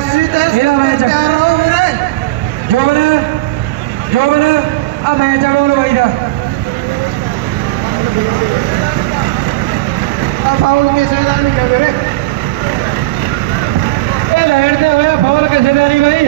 83 ਤੇ ਮੇਰਾ ਮੈਚ ਤਿਆਰ ਰਹੋ ਵੀਰੇ ਜੋਬਨ ਜੋਬਨ ਆ ਮੈਚ ਆ ਗੋਲ ਬਾਈ ਦਾ। ਆ ਫਾਉਲ ਕਿਸੇ ਦਾ ਨਹੀਂ ਕਰ ਵੀਰੇ। ਇਹ ਲੈਣ ਤੇ ਹੋਇਆ ਫਾਉਲ ਕਿਸੇ ਦਾ ਨਹੀਂ ਬਾਈ।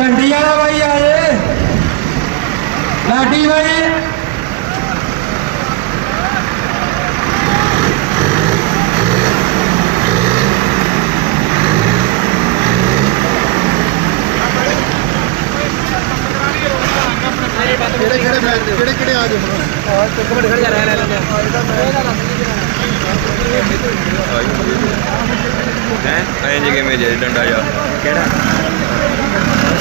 ਝੰਡੀ ਵਾਲਾ ਬਾਈ ਆ ਜੇ ਲਾਡੀ ਬਾਈ ਕਿਹੜੇ ਕਿਹੜੇ ਮੈਚ ਕਿਹੜੇ ਕਿਹੜੇ ਆ ਗਏ ਹੁਣ ਹੈ ਐਂ ਜੇ ਕਿਵੇਂ ਜੇ ਡੰਡਾ ਜਾ ਕਿਹੜਾ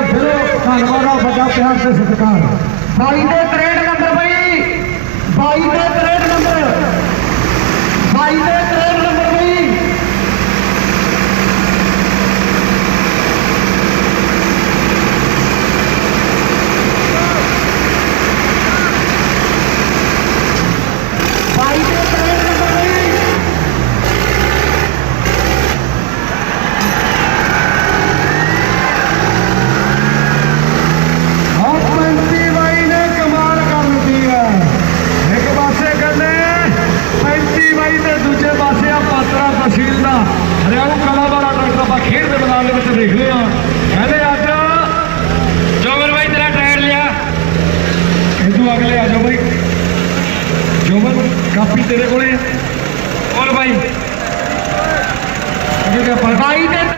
ਦਾ ਦਿਲੋਂ ਧੰਨਵਾਦ ਆ ਵੱਡਾ ਪਿਆਰ ਤੇ ਸਤਿਕਾਰ ਬਾਈ ਦੇ ਕਾਪੀ ਤੇਰੇ ਕੋਲੇ। ਔਰ ਭਾਈ ਅਗੇ ਪਰਦਾਈ ਤੇ